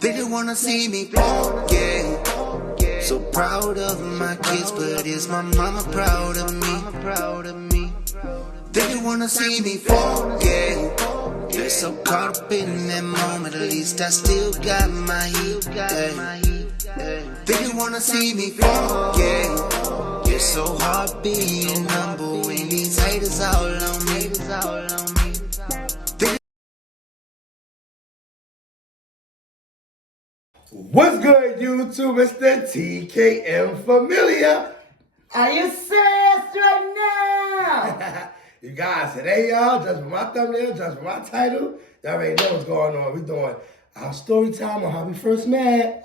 They didn't wanna see me fall, yeah. So proud of my kids, but is my mama proud of me? They didn't wanna see me fall, yeah. They're so caught up in that moment, at least I still got my heat, yeah. They didn't wanna see me fall, yeah. It's so hard being humble when these haters all on me. What's good, YouTube? It's the TKm Familia. Are you serious right now? You guys, today, y'all, just for my thumbnail, just for my title, y'all already know what's going on. We're doing our story time on how we first met.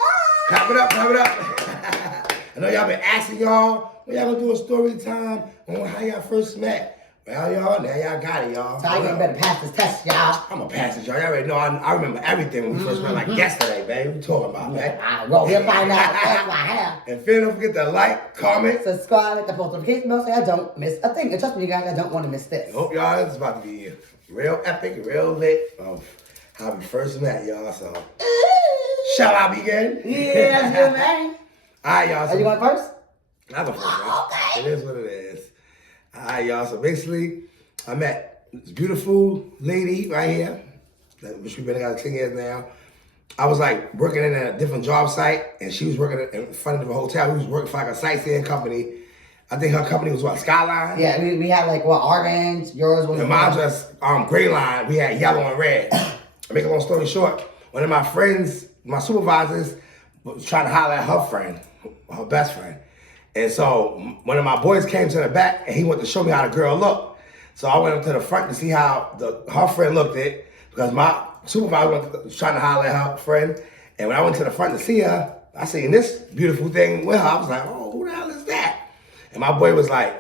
Clap it up, clap it up. I know y'all been asking y'all, when y'all gonna do a story time on how y'all first met. Well, y'all, now y'all got it, y'all. So I better pass this test, y'all. I'm gonna pass it, y'all. Y'all already know I remember everything when we first met, like yesterday, babe. What you talking about, man? Well, we'll find out if I have. And don't forget to like, comment, subscribe, hit the post notification bell so I don't miss a thing. And trust me, you guys, I don't want to miss this. I hope y'all, it's about to be real epic, real lit of how we first met, y'all. So, shall I begin? Yeah, that's good, man. All right, y'all. So, are you going first? I'll go first, y'all. Okay. It is what it is. All right, y'all. So basically, I met this beautiful lady right here, which we've been together 10 years now. I was like working in a different job site, and she was working in front of a hotel. We was working for like a sightseeing company. I think her company was what, Skyline? Yeah, we had like what, orange, yours was. And mine was gray line. We had yellow and red. To make a long story short, one of my friends, my supervisors, was trying to holler at her friend, her best friend. And so one of my boys came to the back, and he wanted to show me how the girl looked. So I went up to the front to see how her friend looked at it, because my supervisor was trying to holler at her friend. And when I went to the front to see her, I seen this beautiful thing with her. I was like, oh, who the hell is that? And my boy was like,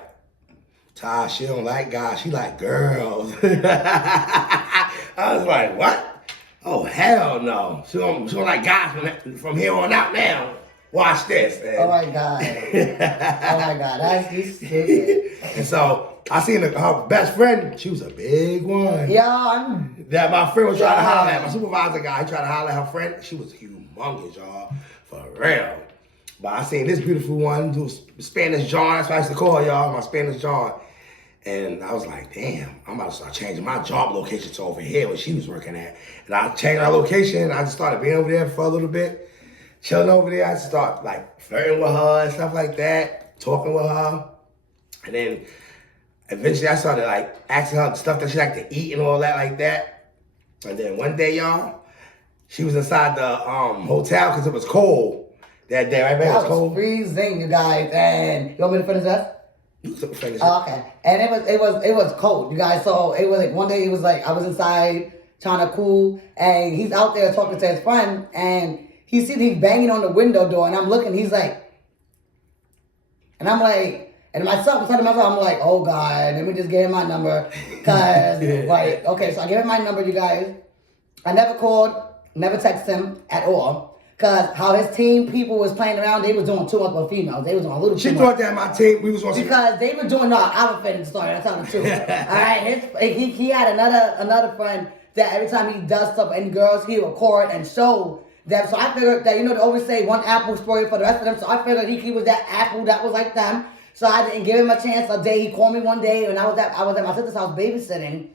Ty, she don't like guys, she like girls. I was like, what? Oh, hell no. She don't like guys from here on out now. Watch this. And oh my God. Oh my God, that's stupid. And so I seen her best friend, she was a big one. Yeah, that my friend was trying to holler at. My supervisor guy, he tried to holler at her friend. She was humongous, y'all. For real. But I seen this beautiful one, do Spanish John. That's what I used to call her, y'all, my Spanish John. And I was like, damn, I'm about to start changing my job location to over here where she was working at. And I changed our location. I just started being over there for a little bit. Chilling over there, I start like flirting with her and stuff like that, talking with her. And then eventually I started like asking her stuff that she liked to eat and all that like that. And then one day, y'all, she was inside the hotel because it was cold that day, right, man? It was cold. Freezing, you guys. And you want me to finish that? You took finish it. Oh, okay. And it was cold, you guys. So it was like one day it was like I was inside trying to cool, and he's out there talking to his friend, and he's banging on the window door, and I'm looking, he's like, and I'm like, and myself, inside of myself, I'm like, oh God, let me just give him my number. Cause like, okay, so I gave him my number, you guys. I never called, never texted him at all. Cause how his team people was playing around, they was doing too much with females. They was doing a little too much. She thought that my team, we was on because they were doing outfit and story, that's how the truth. Alright, he had another friend that every time he does stuff and girls, he record and show them. So I figured that, you know, they always say one apple spoiled for the rest of them. So I figured he was that apple that was like them. So I didn't give him a chance. A day he called me one day, and I was at my sister's house babysitting.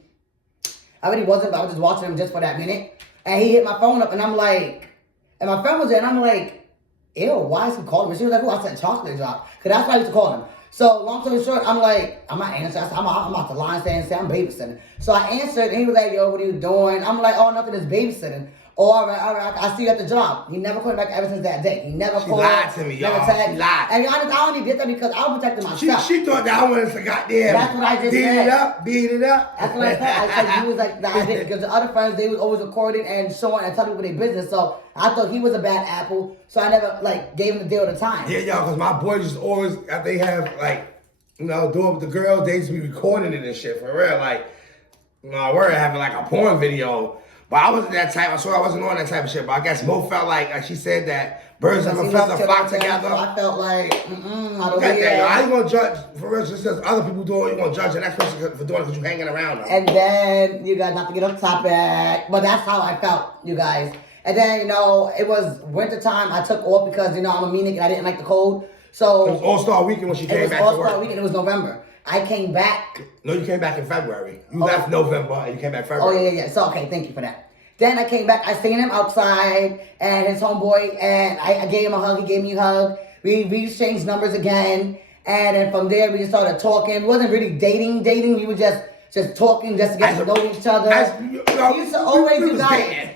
I really wasn't, but I was just watching him just for that minute. And he hit my phone up, and I'm like, and my friend was there, and I'm like, ew, why is he calling me? She was like, oh, I said chocolate drop, because that's why I used to call him. So long story short, I'm like, I'm not answering. I said, I'm out the line saying I'm babysitting. So I answered, and he was like, yo, what are you doing? I'm like, oh, nothing, is babysitting. Oh, all right, I see you at the job. He never called me back ever since that day. He never called. She lied to me, y'all. She lied. And honest, I only did that because I was protecting myself. She thought that I wanted to goddamn. That's what I just said. Beat it up. That's what I said. I said he was like, I did, because the other friends, they was always recording and showing and telling people their business. So I thought he was a bad apple. So I never like gave him the deal at the time. Yeah, y'all, because my boys just always, they have like, you know, doing with the girls, they used to be recording it and shit, for real. Like, my word, having like a porn video But I wasn't that type. I swear I wasn't on that type of shit. But I guess Mo felt like she said that birds of a feather flock together. So I felt like, I don't I ain't gonna judge for real. Just because other people do it, you gonna judge the next person for doing it because you hanging around them. And then you guys, not to get off topic, but that's how I felt, you guys. And then, it was winter time. I took off because, I'm a meanic and I didn't like the cold. So it was All-Star Weekend when she came back to work. It was All-Star Weekend. It was November. I came back. No, you came back in February. You left November and you came back February. Oh, yeah. So, okay, thank you for that. Then I came back. I seen him outside and his homeboy, and I gave him a hug. He gave me a hug. We exchanged numbers again. And then from there, we just started talking. It wasn't really dating. We were just talking just to get to know each other. He used to always do that.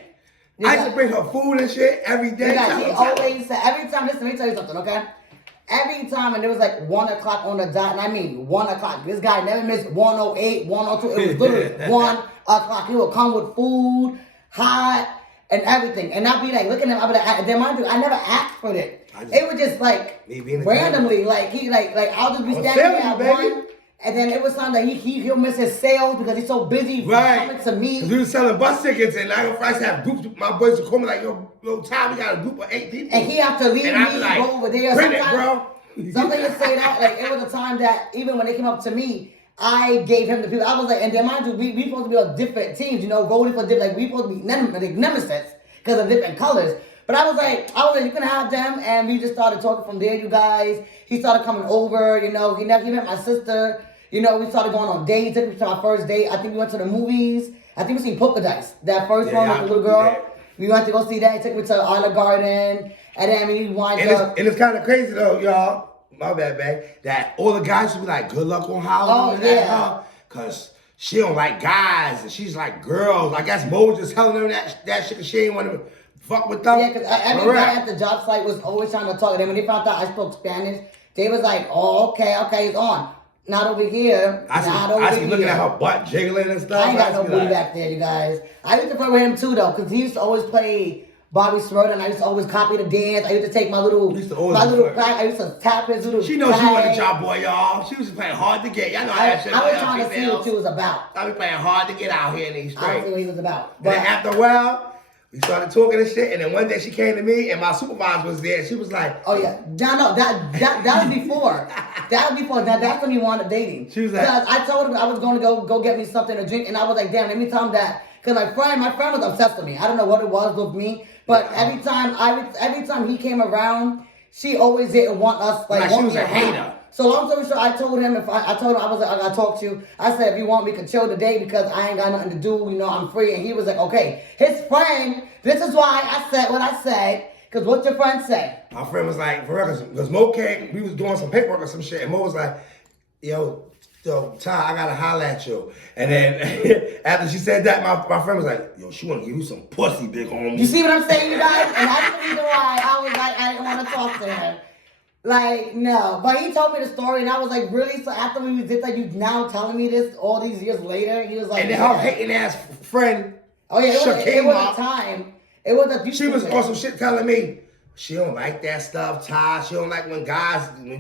I used to bring her food and shit every day. He always said, every time, listen, let me tell you something, okay? Every time, and it was like 1 o'clock on the dot, and I mean 1 o'clock. This guy never missed 1:08, 1:02. It was literally 1 o'clock. He would come with food, hot, and everything. And I'd be like, looking at him, I'd be like, then mind you, I never asked for it. It was just like, randomly, like, I'll just be standing there at 1. And then it was something that he'll miss his sales because he's so busy coming to me. Because we were selling bus tickets and I used to have groups. My boys would call me like, yo, Tom, we got a group of 8 people. And he have to leave me, like, go over there. Print it, bro. Something would say that. Like, it was a time that even when they came up to me, I gave him the people. I was like, and then mind you, we supposed to be on different teams, voting for different, like, we supposed to be nemesis because of different colors. But I was like, you can have them, and we just started talking from there, you guys. He started coming over, he met my sister. We started going on dates. Took me to our first date. I think we went to the movies. I think we seen Polka Dice. That first one with the little girl. Yeah. We went to go see that. He took me to Olive Garden. And then we wind up. And it's kind of crazy though, y'all. My bad, man. That all the guys should be like, good luck on Halloween. Oh, yeah. Because she don't like guys and she's like girls. I guess Mo just telling them that shit because she ain't want to fuck with them. Yeah, because every guy at the job site was always trying to talk to them. When they found out I spoke Spanish, they was like, oh, okay, it's on. Not over here. I see looking at her butt jiggling and stuff. I ain't got no booty back there, you guys. I used to play with him too, though, because he used to always play Bobby Smurda, and I used to always copy the dance. I used to take my little pack. I used to tap his little She knows she wasn't a job boy, y'all. She was playing hard to get. Y'all know how that shit I was trying to see what she was about. I was playing hard to get out here in these streets. I don't see what he was about. But after a while, we started talking and shit, and then one day she came to me, and my supervisor was there, and she was like, "Oh yeah, no, that was before. That was before. That's when he wanted dating. She was like, because I told him I was going to go get me something to drink, and I was like, damn, let me tell him that, because my friend was obsessed with me. I don't know what it was with me, but every time he came around, she always didn't want us like she was a hater. So long story short, I told him I was like, I gotta talk to you. I said, if you want, we can chill today because I ain't got nothing to do. I'm free. And he was like, okay. His friend, this is why I said what I said. Because what your friend said? My friend was like, for real, because Mo came, we was doing some paperwork or some shit, and Mo was like, yo, Ty, I gotta holler at you. And then after she said that, my friend was like, yo, she wanna give you some pussy, big homie. You see what I'm saying, you guys? And that's the reason why I was like, I didn't want to talk to him. Like, no. But he told me the story, and I was like, really? So after we did that, you now telling me this all these years later? He was like, and then her hating ass friend. Oh yeah, it was a time. It was a. She was on some shit telling me she don't like that stuff, Ty. She don't like when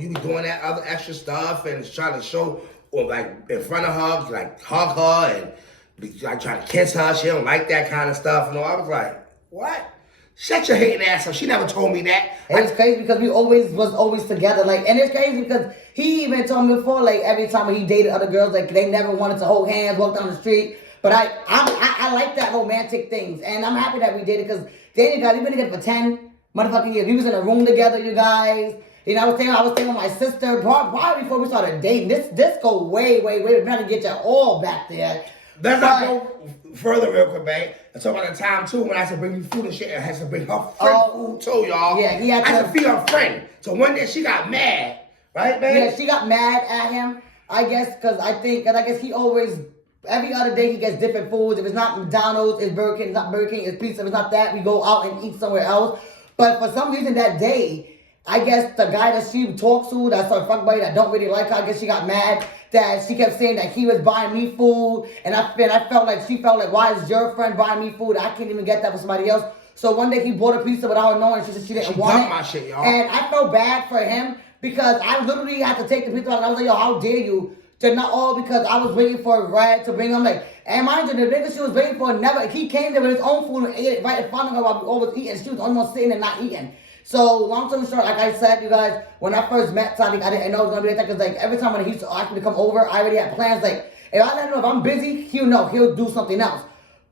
you be doing that other extra stuff and trying to show, or like in front of her, like hug her and be like trying to kiss her. She don't like that kind of stuff. I was like, what? Shut your hating ass up. She never told me that. It's crazy because we was always together. Like, and it's crazy because he even told me before, like, every time when he dated other girls, like, they never wanted to hold hands, walk down the street. But I like that romantic things. And I'm happy that we did it because we've been together for 10 motherfucking years. We was in a room together, you guys. I was staying with my sister probably before we started dating. This go way. We're trying to get you all back there. Let's not go further real quick, babe. And so by the time, too, when I had to bring you food and shit, I had to bring her friend food, too, y'all. Yeah, I had to feed her friend. So one day she got mad, right, babe? Yeah, she got mad at him, I guess, because I guess he always, every other day he gets different foods. If it's not McDonald's, it's Burger King. It's not Burger King, it's pizza. If it's not that, we go out and eat somewhere else. But for some reason that day, I guess the guy that she talks to, that's her fuck buddy that don't really like her, I guess she got mad that she kept saying that he was buying me food. And I felt like she felt like, why is your friend buying me food? I can't even get that for somebody else. So one day he bought a pizza without her knowing. She said she didn't want it. My shit, y'all. And I felt bad for him because I literally had to take the pizza out. And I was like, yo, how dare you They're not all because I was waiting for Red to bring him. Like, and mind you, the nigga she was waiting for never. He came there with his own food and ate it right in front of her while we all was eating. She was almost sitting and not eating. So long story short, like I said, you guys, when I first met Talik, I didn't know it was gonna be like that because like every time when he used to ask me to come over, I already had plans. Like if I let him know if I'm busy, he'll know. He'll do something else.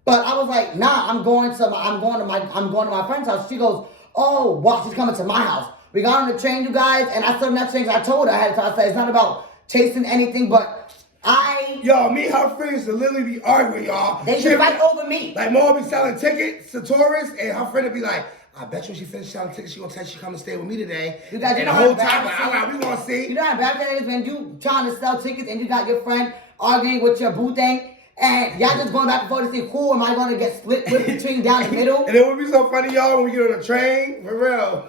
But I was like, nah, I'm going to my friend's house. She goes, oh, wow, she's coming to my house. We got on the train, you guys, and I still not changed. I told her ahead of time. I said it's not about chasing anything, but me and her friends to literally be arguing, y'all. They just fight over me. Like, Mo be selling tickets to tourists, and her friend would be like, I bet you when she finishes selling tickets, she gonna tell you she come and stay with me today. You guys, and the whole time, like, all right, we gonna see. You know how bad that is when you trying to sell tickets and you got your friend arguing with your boo thing, and y'all just going back and forth to see, cool, am I gonna get split between down the middle? And it would be so funny, y'all, when we get on the train, for real.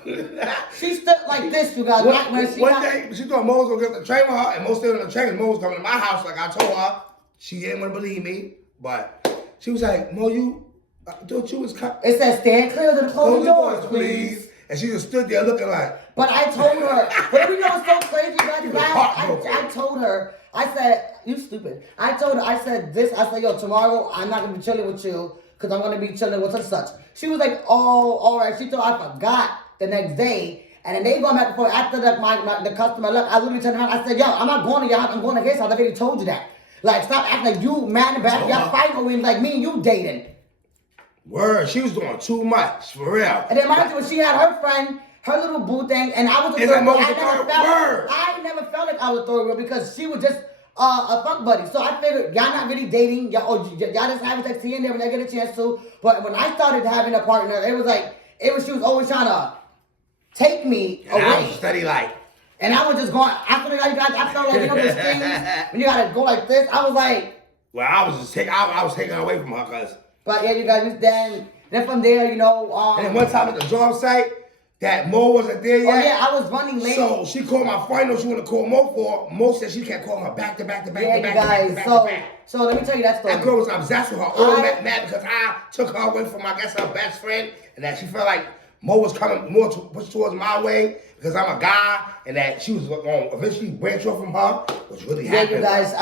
She stood like this, you guys. One day, she thought Mo was gonna get on the train with her, and Mo stayed on the train, and Mo was coming to my house, like I told her. She didn't want to believe me, but she was like, Mo, I thought you was coming. It says, stand clear of the closed doors, please. And she just stood there looking like. But I told her, but you know what's so crazy, guys? I told her, I said, you stupid. I told her, I said, yo, tomorrow I'm not going to be chilling with you because I'm going to be chilling with such and such. She was like, oh, all right. She thought I forgot the next day. And then they going back and forth. After the customer left, I literally turned around. I said, yo, I'm not going to your house. I'm going to his house. I already told you that. Like, stop acting like you mad and bad. Y'all fighting over me like me and you dating. Word, she was doing too much, for real. And then mind you, when she had her friend, her little boo thing, and I was a third wheel. I never felt like I was a third wheel because she was just a fuck buddy. So I figured y'all not really dating. Y'all just having sex here and there when I get a chance to. But when I started having a partner, she was always trying to take me away. I was steady like. And I was just going, I felt like, you know, those things, when you gotta go like this, I was like. Well, I was taking her away from her, cuz. But yeah, you guys, then from there, you know. And then one time at the job site, that Mo wasn't there yet. Oh yeah, I was running late. So she called my friend, she wanted to call Mo for. Mo said she kept calling her back to back. Yeah, you guys. So let me tell you that story. That girl was obsessed with her, all mad because I took her away from, I guess, her best friend, and that she felt like Mo was coming more pushed towards my way because I'm a guy, and that she was going to eventually branch off from her, which really happened. Yeah, you guys,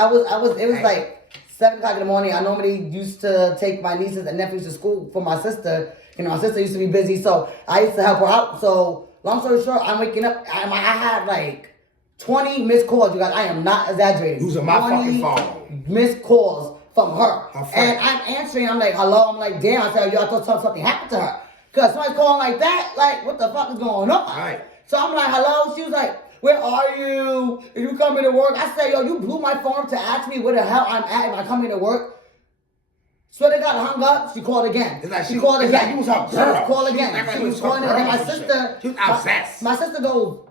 it was like 7 o'clock in the morning. I normally used to take my nieces and nephews to school for my sister. You know, my sister used to be busy, so I used to help her out. So, long story short, I'm waking up. I had like 20 missed calls, you guys. I am not exaggerating. Using my fucking phone. Missed calls from her. And I'm answering. I'm like, hello. I'm like, damn. I said, yo, I thought something happened to her. Because somebody's calling like that. Like, what the fuck is going on? Right. So I'm like, hello. She was like, where are you? Are you coming to work? I said, yo, you blew my phone to ask me where the hell I'm at if I come here to work. Swear to God, I hung up. She called again. Like she called again. Like you was her girl. She called again. She was calling again. My sister. She was obsessed. My sister goes,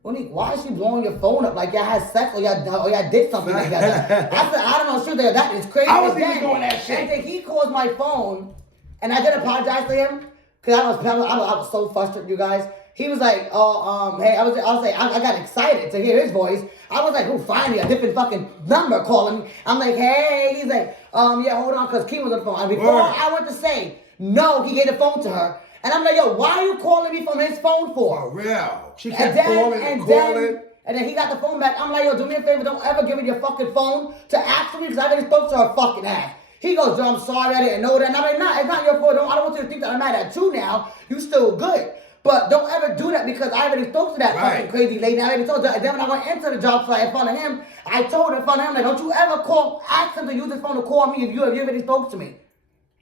why is she blowing your phone up like y'all had sex or y'all did something like that? I said, I don't know. She was there. That is crazy. I was even doing that shit. And then he calls my phone, and I did apologize to him because I was so frustrated, you guys. He was like, hey, I was like, I got excited to hear his voice. I was like, finally a different fucking number calling me. I'm like, hey, he's like, yeah, hold on, because Kim was on the phone. And before I went to say, no, he gave the phone to her. And I'm like, yo, why are you calling me from his phone for? For real. She kept calling and calling. And then he got the phone back. I'm like, yo, do me a favor, don't ever give me your fucking phone to ask me because I already spoke to her fucking ass. He goes, yo, I'm sorry, I didn't know that. And I'm like, nah, it's not your fault. I don't want you to think that I'm mad at you now. You still good. But don't ever do that because I already spoke to that fucking crazy lady. I already told her. And then when I went into the job site in front of him, I told her in front of him, like, don't you ever ask him to use his phone to call me if you already spoke to me.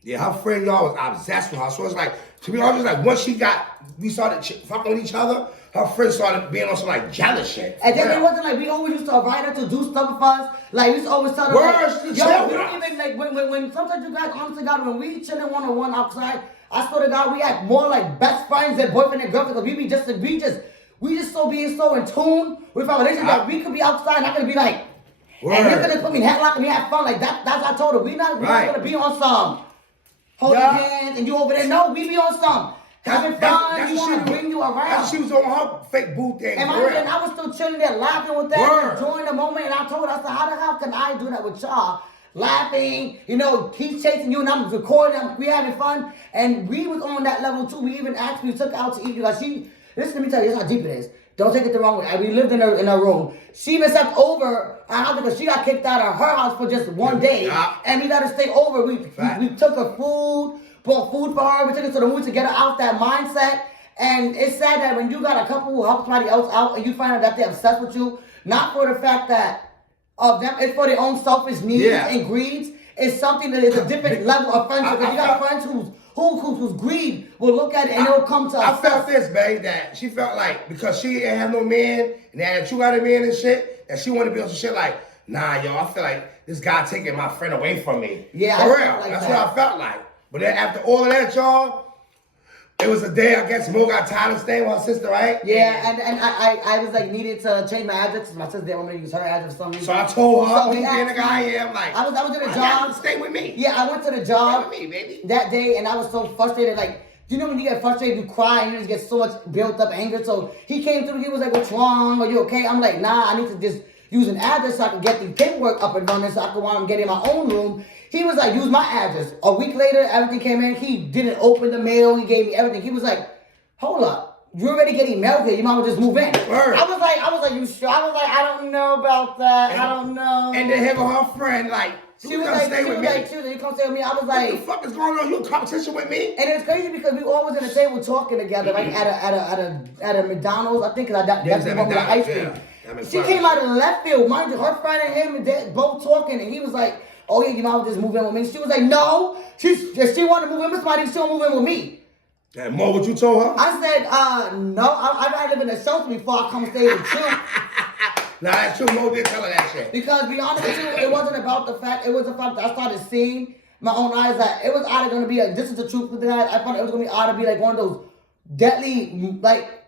Yeah, her friend, y'all, was obsessed with her. So it's like, to be honest, like, once we started fucking with each other, her friends started being on some, like, jealous shit. And then it wasn't like, we always used to invite her to do stuff with us. Like, we used to always tell her, like, yo, we don't even, like, when sometimes you guys, honestly, God, when we chilling one-on-one outside, I swear to God, we had more like best friends than boyfriend and girlfriend. Because we just being so in tune with our relationship that we could be outside and I could be like, and you're gonna put me in headlock and we have fun like that. That's what I told her. We're not gonna be on some holding hands and you over there. No, we be on some having fun. You want to bring you around. She was on her fake boo thing. And I was still chilling there, laughing with that, enjoying the moment. And I told her, I said, how the hell can I do that with y'all? Laughing, you know, he's chasing you and I'm recording, we having fun, and we was on that level too. We even actually took out to eat. Like let me tell you, this is how deep it is. Don't take it the wrong way. We lived in a room. She even slept over our house because she got kicked out of her house for just one day. And we got to stay over. We took her food, bought food for her. We took her to the movies to get her out that mindset. And it's sad that when you got a couple who help somebody else out and you find out that they're obsessed with you, not for the fact that of them, it's for their own selfish needs and greeds. It's something that is a different level of friendship. If you got friends whose greed will look at it and it'll come to us. I felt this, babe, that she felt like because she didn't have no man and that you got a man and shit, that she wanted to be on some shit like, nah, yo, I feel like this guy taking my friend away from me. Yeah, for real. Like that's what I felt like. But then after all of that, y'all, it was a day, I guess, Mo got tired of staying with her sister, right? Yeah, and I was like needed to change my address because my sister didn't want me to use her address for some reason. So I told her, so being the guy I am, like, I was at a job. Stay with me. Yeah, I went to the job Stay with me, baby. that day, and I was so frustrated. Like, you know when you get frustrated, you cry, and you just get so much built up anger. So he came through, he was like, what's wrong? Are you okay? I'm like, nah, I need to just use an address so I can get the paperwork up and running so I can want to get in my own room. He was like, use my address. A week later, everything came in. He didn't open the mail. He gave me everything. He was like, hold up, you're already getting mail here. You might as well just move in. Word. I was like, you sure? I was like, I don't know about that. I don't know. And then him and her friend, like, she was like, you come stay with me. I was like, what the fuck is going on? You in competition with me? And it's crazy because we always at the table talking together, like at a McDonald's, I think, because that's the one with the ice cream. Yeah. She came out of the left field, mind you, her friend and him and they both talking, and he was like, oh yeah, you might as well just move in with me. She was like, no, she wanted to move in with somebody, she don't move in with me. And Mo, what you told her? I said, no, I'd rather live in a shelter before I come stay with you. Nah, that's true. Mo did tell her that shit. Because to be honest with you, it wasn't about the fact, it was the fact that I started seeing my own eyes that it was either going to be like, this is the truth with the guys. I thought it was going to be either be like one of those deadly, like,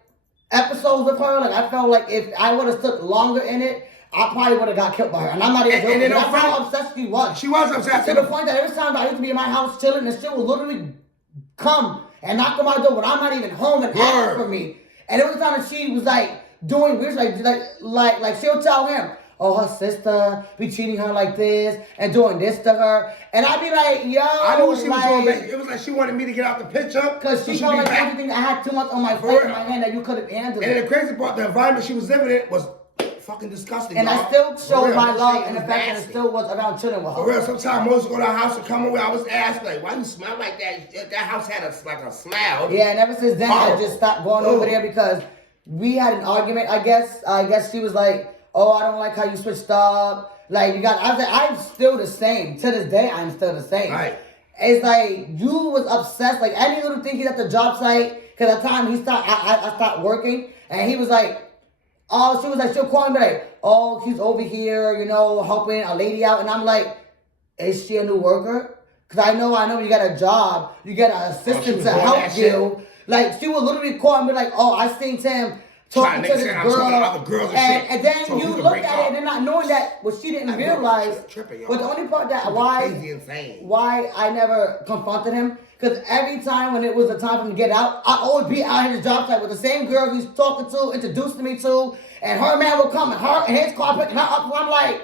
episodes of her. Like, I felt like if I would have stuck longer in it, I probably would have got killed by her. And I'm not even joking. That's how obsessed she was. She was obsessed. To the point that every time I used to be in my house chilling, and she would literally come and knock on my door when I'm not even home and ask for me. And every time that she was like doing weird, like she'll tell him, oh, her sister be treating her like this and doing this to her. And I'd be like, yo, I knew what she was doing. It was like she wanted me to get out the picture. Because she felt like everything I had too much on my plate in my hand that you could have handled. And the crazy part, the environment she was living in was fucking disgusting. And I still showed my love and the fact that it still was around chilling with her. For real, sometimes Moses go to our house and come away. I was asked, like, why you smell like that? That house had a smell. Yeah, and ever since then, I just stopped going over there because we had an argument, I guess. I guess she was like, oh, I don't like how you switched up. Like, you got, I was like, I'm still the same. To this day, I'm still the same. Right. It's like, you was obsessed. Like, any little thing he's at the job site, because at the time I stopped working, and he was like, oh, she was like, she'll call me like, oh, he's over here, you know, helping a lady out. And I'm like, is she a new worker? Because I know you got a job. You got an assistant to help you. Like, she would literally call me like, oh, I seen Tim talking to this girl. And then so you look at it and then not knowing that what she didn't realize. But the only part that why I never confronted him, because every time when it was a time for him to get out, I always be out at his job site with the same girl he's talking to, introducing me to, and her man would come and his car picking her up. And I'm like,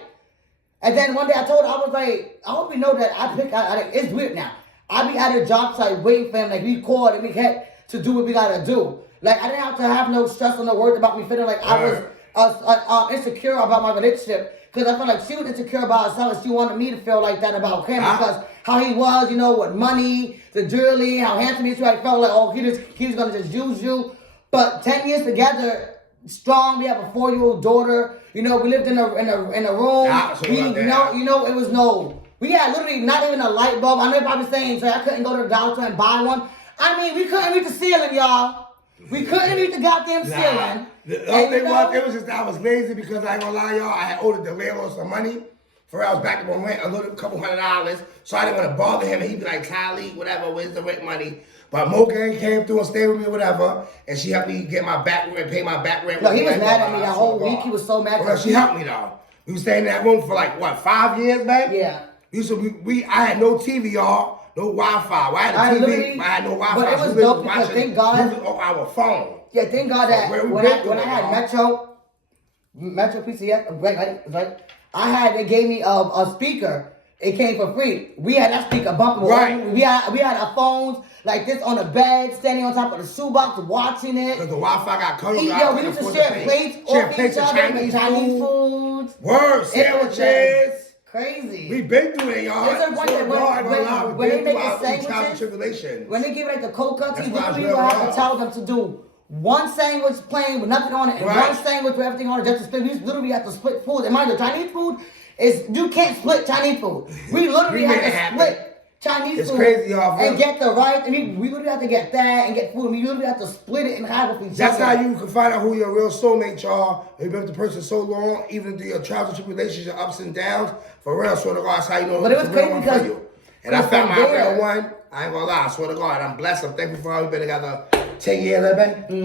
and then one day I told her, I was like, I hope you know that it's weird now. I be at a job site waiting for him, like we called and we had to do what we gotta do. Like, I didn't have to have no stress or no worries about me feeling like I was insecure about my relationship. Because I felt like she was insecure about herself and she wanted me to feel like that about him. Because how he was, you know, with money, the jewelry, how handsome he is. I felt like, oh, he was going to just use you. But 10 years together, strong, we have a 4-year-old daughter. You know, we lived in a room. It was no... We had literally not even a light bulb. I know everybody saying, so I couldn't go to the dollar store and buy one. I mean, we couldn't reach the ceiling, y'all. We couldn't reach the goddamn ceiling. The other thing was, it was just that I was lazy because I ain't gonna lie, y'all. I had owed the landlord some money. For real, I was back to my rent, a couple $100. So I didn't want to bother him. And he'd be like, Kylie, whatever, where's the rent money? But Mo Gang came through and stayed with me or whatever. And she helped me get my back rent, pay my back rent. No, he was mad at me that whole week. He was so mad. Well, she helped me though. We was staying in that room for like, what, 5 years, man? Yeah. I had no TV, y'all. No Wi-Fi. I had a TV, I had no Wi-Fi. But it was dope because thank God. On our phone. Yeah, thank God that when I had Metro PCS, right, they gave me a speaker it came for free. We had that speaker bumping. Right. We had our phones like this on the bed, standing on top of the shoebox, watching it. Because the Wi-Fi got cut off. Yo, we used to share plates off each other, Chinese food. Word, sandwiches. Crazy. We been through it, y'all. It's a point that when they make the sandwiches, when they give like the cold cuts, you why literally will have to tell them to do one sandwich plain with nothing on it, and one sandwich with everything on it just to split. We literally have to split food. And mind you, Chinese food is, you can't split Chinese food. We literally have to split Chinese food crazy, y'all, and get the rice. I mean, we literally have to get that and get food. And we literally have to split it and have with each That's other. how you can find out who your real soulmate, y'all. You've been with the person so long, even through your trials and tribulations, your ups and downs. For real, swear to God, that's how you know. But it was crazy because you. And I found my real one. I ain't gonna lie, I swear to God, I'm blessed. I'm thankful for how we've been together 10 years, I bet. 10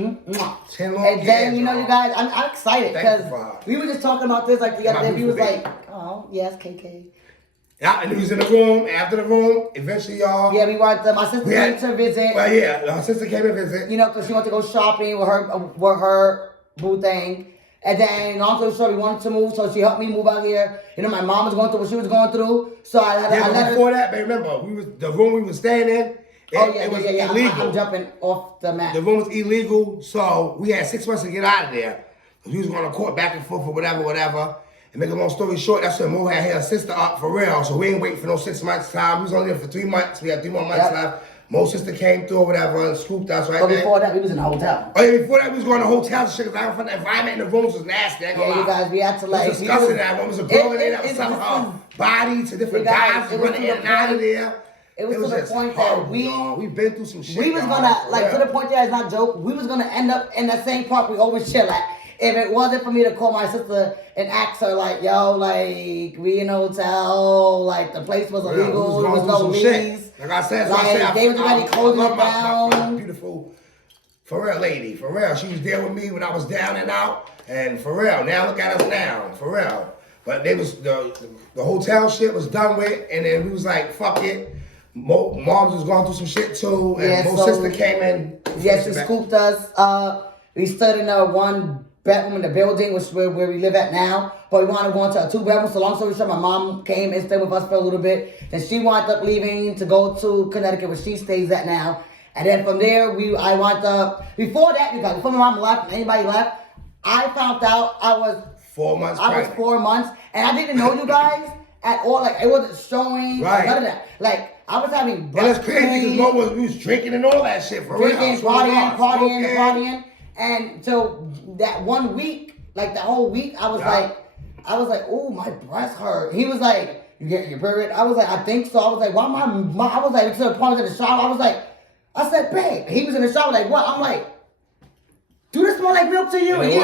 long years. And then, you know, you guys, I'm excited because we were just talking about this like the other day. We was like, oh, yes, KK. Yeah, and he was in the room. After the room, eventually, y'all. Yeah, we went. My sister came to visit. Well, yeah, her sister came to visit. You know, because she wanted to go shopping with her boo thing. And then, long story short, we wanted to move, so she helped me move out here. You know, my mom was going through what she was going through, so I let her. Before that, but remember, the room we were staying in. It was illegal. I'm jumping off the map. The room was illegal, so we had 6 months to get out of there. We was going to court back and forth or whatever. And make a long story short, that's when Mo had her sister up for real. So we ain't waiting for no 6 months time. We was only there for 3 months. We had 3 more months left. Mo's sister came through or whatever and scooped us right there. Before that, we was in a hotel. Oh yeah, before that, we was going to hotels and shit because I don't find the environment in the rooms was nasty. You guys, we had to like. It was disgusting that one. It was a girl in there that was selling her body to different guys running in and out of there. It was to the point that we've been through some shit. We was gonna, to the point that it's not joke, we was gonna end up in that same park we always chill at. If it wasn't for me to call my sister and ask her, like, yo, like, we in a hotel, like, the place was illegal, there was no lease. Like I said, they was already closing it down. My beautiful, for real lady, for real. She was there with me when I was down and out, and for real, now look at us now, for real. But they was, the hotel shit was done with, and then we was like, fuck it. Moms was going through some shit too, and Mo's sister came in. Yeah, she scooped us up. We stood in a one bedroom in the building, which is where we live at now. But we wanted to go into a 2-bedroom. So long story short, my mom came and stayed with us for a little bit. Then she wound up leaving to go to Connecticut, where she stays at now. And then from there, I wound up, before that, because before my mom left and anybody left, I found out I was 4 months I was 4 months, and I didn't know you guys at all. Like, it wasn't showing, none of that. Like, I was having breast And it's crazy because we was drinking and all that shit for real. Drinking, partying. And so that 1 week, like the whole week, I was like, oh, my breast hurt. He was like, you get your period? I was like, I think so. I was like, why I was like, to the point of the shower, I was like, I said, babe. He was in the shower like, what? I'm like, do this smell like milk to you? And he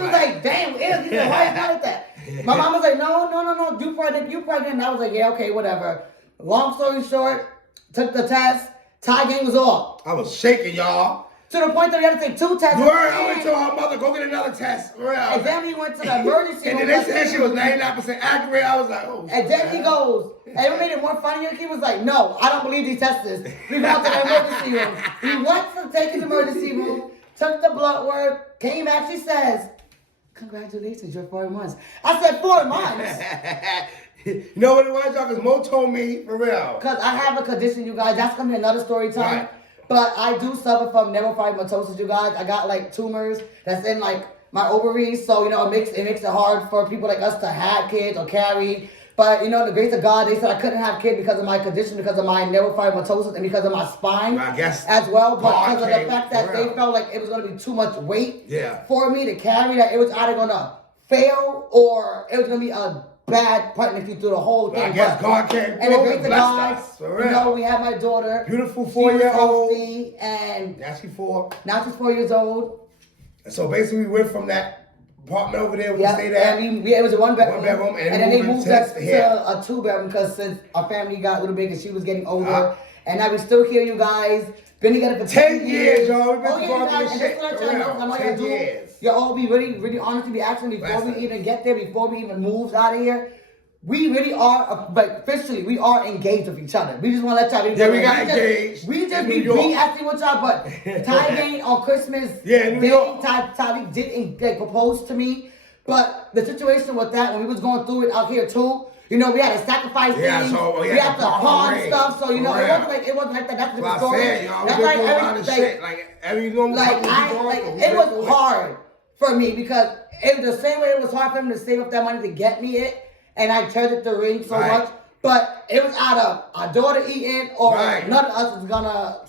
was like, damn, ew. He said, why is it like that? My mom was like, no, you pregnant. And I was like, yeah, okay, whatever. Long story short, took the test. Tie game was off. I was shaking, y'all. To the point that we had to take 2 tests. I went to her mother, go get another test. And then we went to the emergency room. And then they said she was 99% accurate. I was like, oh. And then he goes, and it made it more funnier. He was like, no, I don't believe these tests. We went to the emergency room. We went to take the emergency room, took the blood work, came back. She says, congratulations, you're 4 months. I said, 4 months? You know what it was, y'all? Because Mo told me, for real. Because I have a condition, you guys. That's going to be another story time. Right. But I do suffer from neurofibromatosis, you guys. I got like tumors that's in like my ovaries. So, you know, it makes it hard for people like us to have kids or carry. But, you know, the grace of God, they said I couldn't have kids because of my condition, because of my neurofibromatosis, and because of my spine as well. But because of the fact that they felt like it was going to be too much weight for me to carry, that it was either going to fail or it was going to be a bad pregnancy through the whole thing. I guess God came through and the grace of God, us, for real. you know, we have my daughter. Beautiful 4-year-old. And now she's 4. Now she's 4 years old. And so basically we went from that apartment over there, we stayed at. And it was a 1-bedroom. And then they moved us to a 2-bedroom because since our family got a little big and she was getting older. And now we still here, you guys. Been together for 10 years, y'all. We've been you guys, and that's what I know. I'm like, 10 years. You'll all be really, really honest to be asking before we even get there, before we even moved out of here. We really are, but officially, we are engaged with each other. We just want to let y'all know. Yeah, we got engaged. We just be acting with y'all, but Ty Gang on Christmas Day, Ty did propose to me. But the situation with that, when we was going through it out here too, You know, we had to sacrifice things. We had to pawn stuff. So, you know, it wasn't like that. That's a different story. That's like it was hard for me because it was the same way it was hard for him to save up that money to get me it. And I treasured the ring so much. But it was out of our daughter eating or none of us was gonna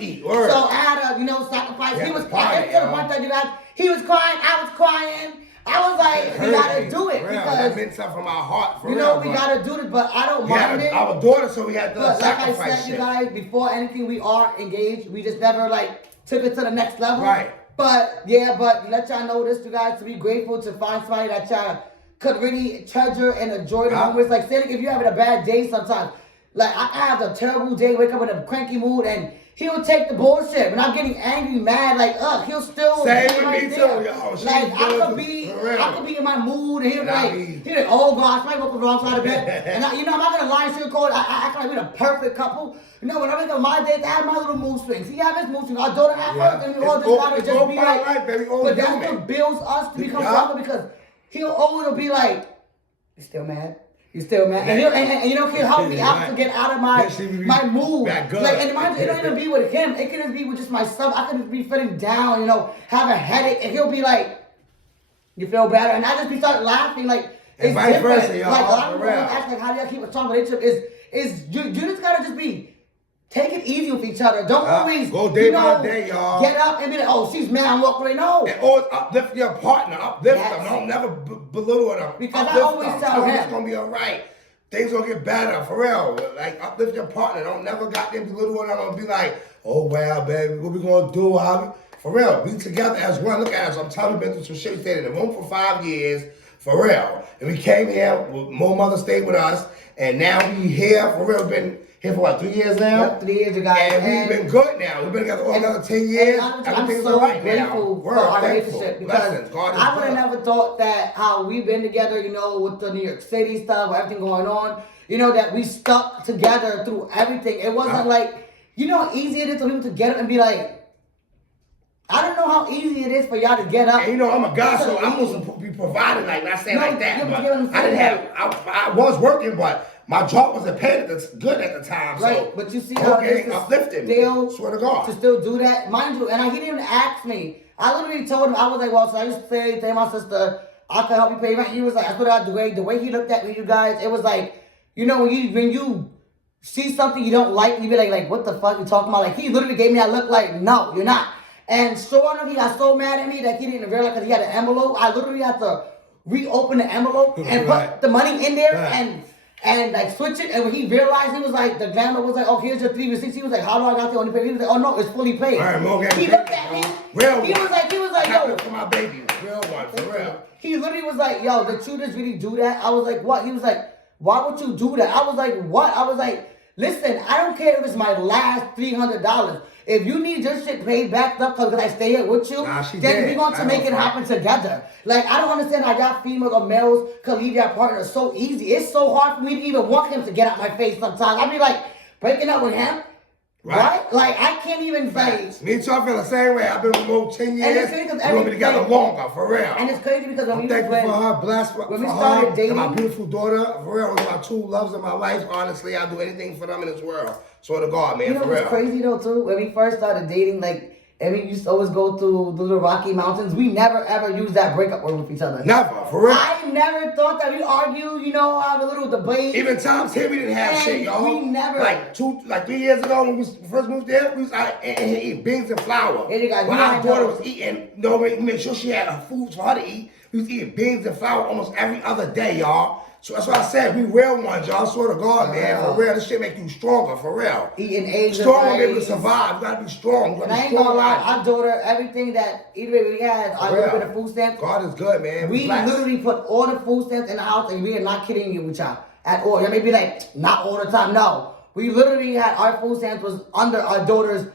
eat. So I had to, sacrifice. He was crying. To the point that you guys, he was crying, I was crying. I was like, we gotta do it because that meant something from our heart. We gotta do it, but I don't mind it. Our daughter, so we had to sacrifice. Like I said, you guys, before anything, we are engaged. We just never took it to the next level. Right. But let y'all know this, you guys, to be grateful to find somebody that y'all could really treasure and enjoy the moments. Like, say, if you're having a bad day sometimes, like, I have a terrible day, wake up in a cranky mood, and he'll take the bullshit. When I'm getting angry, mad, he'll still... Same with me, too, yo. Like, I could be in my mood, and he'll be like, oh, gosh, I might woke up the wrong side of bed. And, I'm not going to lie and sugarcoat. I act like we're the perfect couple. When I wake up my days, I have my little mood swings. He have his mood swings. Our daughter have hers, and we all just got to just be like... But that's what builds us to become stronger, because... He'll always be like, you still mad? You still mad? And he'll help me out to get out of my mood. And it don't even be with him. It could just be with just myself. I could just be feeling down, have a headache. And he'll be like, you feel better? And I just be start laughing. It's vice different. Versa, y'all. A lot of people ask, how do y'all keep a strong relationship? You just got to just be... Take it easy with each other. Don't always go day by day, y'all. Get up and be like, oh, she's mad, I'm walking away. No. And always uplift your partner. Uplift them. Don't never belittle them. Because I always tell him. It's going to be all right. Things going to get better. For real. Uplift your partner. Don't never got them belittle them and be like, oh, wow, baby, what we going to do? For real. Be together as one. Look at us. I'm telling you, we've been through some shit. We stayed in the room for 5 years. For real. And we came here. More mother stayed with us. And now we here. For real. Been here for 3 years now? Yep, 3 years, you guys. And we've been good now. We've been together for another 10 years. I'm so grateful for our relationship because I would have never thought that how we've been together, with the New York City stuff, everything going on, that we stuck together through everything. It wasn't like, how easy it is for people to get up and be like, I don't know how easy it is for y'all to get up. And I'm a guy, so I'm supposed to be providing, not saying like that. But I didn't have, I was working, but my job wasn't paid good at the time. Right, so, but you see how this is still, swear to God, to still do that, mind you. And he didn't even ask me. I literally told him, I was like, well, so I used to tell my sister, I can help you pay rent. He was like, I put out the way he looked at me, you guys. It was like, when you see something you don't like, you be like, what the fuck you talking about? He literally gave me that look like, no, you're not. And sure enough, he got so mad at me that he didn't realize because he had an envelope. I literally had to reopen the envelope and put the money in there and switch it. And when he realized, he was like, the glamour was like, oh, here's your 3 receipts. He was like, how do I got the only pay? He was like, oh no, it's fully paid. He looked at me. He was like, yo. For my baby, real one, for real. He literally was like, yo, did you just really do that? I was like, what? He was like, why would you do that? I was like, what? I was like, listen, I don't care if it's my last $300. If you need your shit paid back up because I stay here with you, then we're going to make it happen together. I don't understand how y'all females or males can leave their partner so easy. It's so hard for me to even want him to get out my face sometimes. I be like, breaking up with him? Right? I can't even say. Me too, I feel the same way. I've been with Mo 10 years. And it's crazy because we'll be together longer, for real. And it's crazy because I'm thankful for her, blessed for when we started dating. And my beautiful daughter, for real, was my 2 loves of my life. Honestly, I'll do anything for them in this world. Swear to God, man, for real. What's crazy though, too? When we first started dating, and we used to always go through the Rocky Mountains, we never ever used that breakup word with each other. Never, for real. I never thought that we argue, have a little debate. Even times here we didn't have shit, y'all. We never. 3 years ago when we first moved there, we was out and eating beans and flour. While our daughter was eating, we made sure she had her food for her to eat. We was eating beans and flour almost every other day, y'all. So that's why I said we real ones, y'all. Swear to God, man. For real, this shit make you stronger, for real. Eating eggs. Strong to be able to survive. You gotta be strong. And I ain't gonna lie, our daughter, everything that either we had, I little bit of food stamps. God is good, man. We literally put all the food stamps in the house, and we are not kidding you with y'all at all. You may be like, not all the time. No. We literally had our food stamps was under our daughter's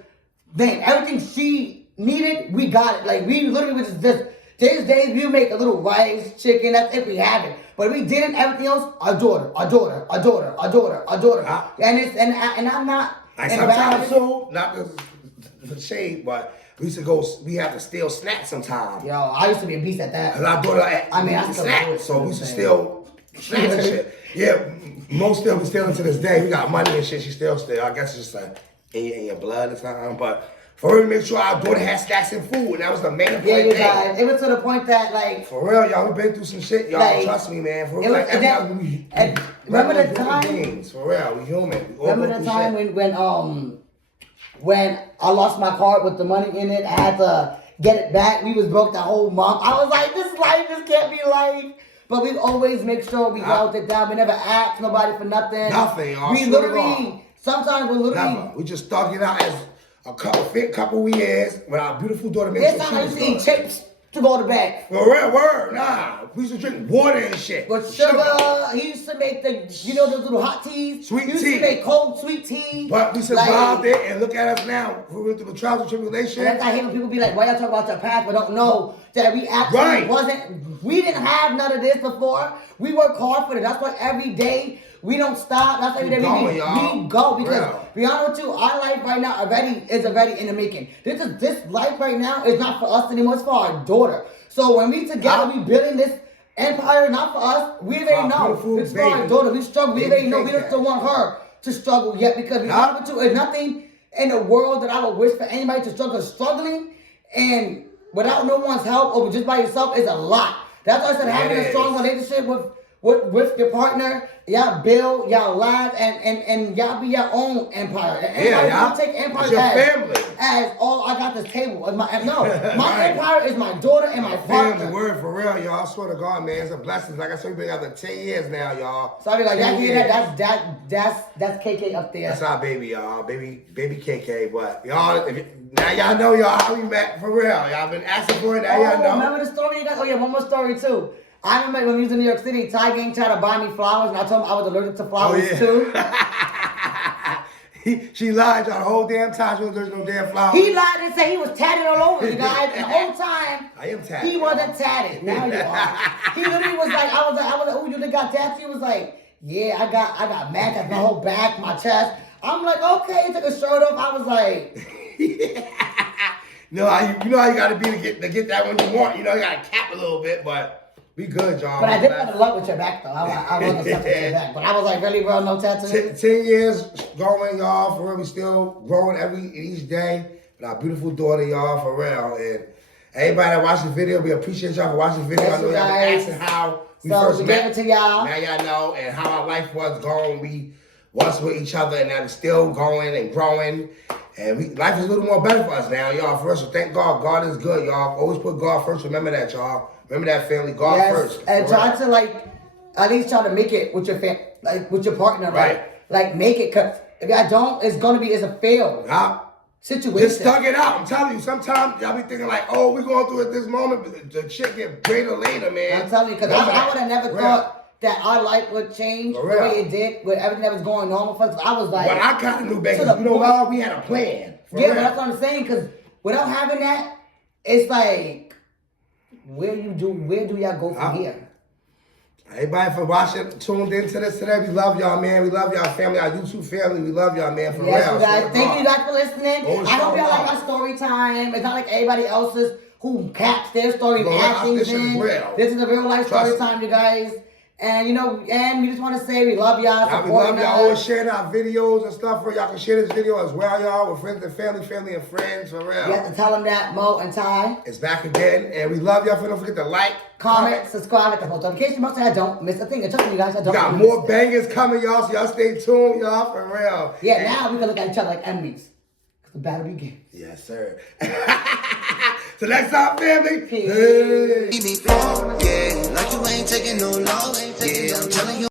name. Everything she needed, we got it. We literally was just these days we make a little rice, chicken, that's if we have it. But we didn't everything else, our daughter. And I'm not sometimes too, not the shade, but we used to go, we had to steal snacks sometimes. Yo, I used to be a beast at that. Cause our daughter, I snacks, so we used to steal snacks and shit. Yeah, most still be stealing to this day. We got money and shit, she still steal. I guess it's just like in your blood or something. But for real, make sure our daughter had stacks and food. And that was the main point. Yeah, you guys. It was to the point that, like... For real, y'all, we been through some shit, y'all. Like, trust me, man. For real, was, remember the time... Beings. For real, we human. We remember the time when I lost my card with the money in it, I had to get it back. We was broke the whole month. I was like, this life just can't be life. But we always make sure we held it down. We never asked nobody for nothing. Nothing, y'all. We literally, sometimes we literally... Never. We just thug it out as a couple years with our beautiful daughter. This time I used to eat chips to go to bed. For real, word, nah. We used to drink water and shit. But sugar, he used to make those little hot teas. Sweet tea. He used to make cold sweet tea. But we survived it, and look at us now. We went through the trials and tribulations. And that's I hate when people be like, why y'all talk about your past, but don't know that we actually we didn't have none of this before. We work hard for it. That's why every day we don't stop. That's every day we go. Because, be honest with you, our life right now is already in the making. This life right now is not for us anymore. It's for our daughter. So when we together, we building this empire, not for us. We already know. It's for our daughter. We struggle. We already know. We don't still want her to struggle yet. Because be honest with you, there's nothing in the world that I would wish for anybody to struggle. Struggling and without no one's help or just by yourself is a lot. That's why I said having a strong relationship with your partner, y'all build, y'all laugh, and y'all be your own empire. Y'all take empire as all I got this table. My empire is my daughter and my partner. Family, word for real, y'all. I swear to God, man, it's a blessing. Like I said, we've been together 10 years now, y'all. So I be like, y'all hear that? That's KK up there. That's our baby, y'all. Baby KK. But y'all, now y'all know y'all how we met for real. Y'all been asking for it. Now y'all know. Remember the story you got? Oh yeah, one more story too. I remember when we was in New York City, Ty Gang tried to buy me flowers, and I told him I was allergic to flowers too. She lied y'all the whole damn time. She was allergic to no damn flowers. He lied and said he was tatted all over, you guys. And the whole time, I am tatted. He wasn't tatted. Now you are. He literally was like, I was like, oh, you got tatted? He was like, yeah, I got mad at my whole back, my chest. I'm like, okay, he took his shirt off. I was like, you know how you gotta be to get that when you want. You know, you gotta cap a little bit, but we good, y'all. But I did have a luck with your back, though. I wasn't stuck with your back. But I was like, really, bro, no tattoos? 10 years going, y'all. For real, we still growing each day. With our beautiful daughter, y'all, for real. And everybody that watched the video, we appreciate y'all for watching the video. Yes, I know y'all been asking how we first met. Gave it to y'all. Now y'all know, and how our life was going. We was with each other, and now it's still going and growing. And life is a little more better for us now, y'all. For us, so thank God. God is good, y'all. Always put God first. Remember that, y'all. Remember that, family. God first. And try to at least try to make it with your with your partner, right? Like make it, cause if y'all don't, it's a fail situation. Just thug it out. I'm telling you. Sometimes y'all be thinking like, oh, we're going through it this moment, but the shit get greater later, man. I'm telling you, because I would have never thought that our life would change the way it did with everything that was going on with us. I was like, well, I kind of knew back. You know what? We had a plan. But that's what I'm saying. Because without having that, it's like, where do y'all go from here? Everybody for watching, tuned into this today. We love y'all, man. We love y'all family, our YouTube family. We love y'all, man. For real. Yes, you guys. Thank you guys for listening. I hope y'all like our story time. It's not like everybody else's who caps their story and add things in. This is a real life story time, you guys. And and we just want to say we love y'all. We love y'all. Always sharing our videos and stuff. Y'all can share this video as well, y'all, with friends and family and friends. For real. You have to tell them that Mo and Ty is back again, and we love y'all. Don't forget to like, comment, subscribe, hit the post notification bell so I don't miss a thing. And trust me, you guys, I don't. We got more bangers coming, y'all. So y'all stay tuned, y'all. For real. Yeah, now we can look at each other like enemies. Cause the battle begins. Yes, sir. Till next time, family. Peace. Hey. Yeah, like you ain't taking no loss. Yeah, I'm telling you.